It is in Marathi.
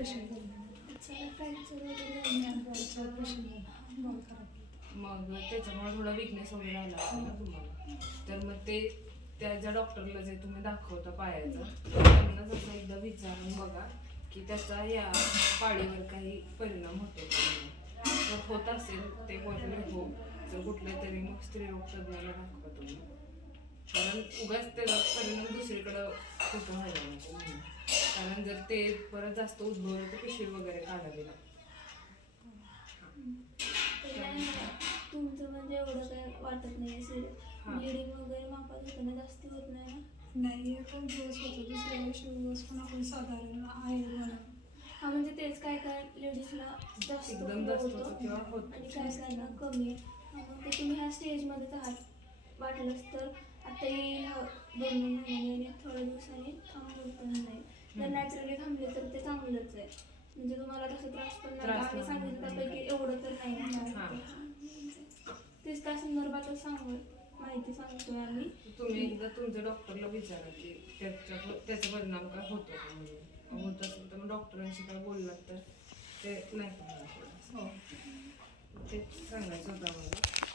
ऑपरेशन मग त्याच्यामुळे थोडा विकनेस वगैरे आला असेल ना तुम्हाला. तर मग ते त्या ज्या डॉक्टरला जे तुम्ही दाखवता पायाचं त्यांना जसं एकदा विचारून बघा की त्याचा या पाळीवर काही परिणाम होतो का म्हणून. जर होत असेल ते बोलले हो, तर कुठल्या तरी मग स्त्रीरोग तज्ज्ञाला दाखवा तुम्ही. कारण उगाच त्याचा परिणाम दुसरीकडं कुठं व्हायला नको म्हणून. कारण जर ते परत जास्त उद्भवलं तर पिशवी वगैरे काढावी लागते. तुमचं म्हणजे एवढं काय वाटत नाही सिरियस. हा. ब्लिडिंग वगैरे मापात होतं ना, जास्ती होत नाही ना? नाही, एकच दिवस होतो, दुसऱ्या दिवशी दिवस पण आपण साधारण आहे म्हणून. हा म्हणजे तेच काय काय लेडीजला जास्त एकदम जास्त होतं होतं किंवा होत आणि काय कायला कमी. मग ते तुम्ही ह्या स्टेजमध्येच आहात. वाटलंच तर आता येईल 2 महिन्यांनी आणि थोड्या दिवसांनी थांबवलं पण नाही. जर नॅचरली थांबले तर ते चांगलंच आहे. म्हणजे तुम्हाला तसा त्रास पण नाही. त्रास आम्ही नाही. सांगितलं त्यापैकी एवढं तर नाही होणार. तेच त्या संदर्भातच माहिती सांगतोय आम्ही. तुम्ही एकदा तुमच्या डॉक्टरला विचारा की त्याचा परिणाम काय होतो का म्हणून. होत असेल तर मग डॉक्टरांशी काय बोललात तर ते नाही करणार. ते सांगायचं होतं मला.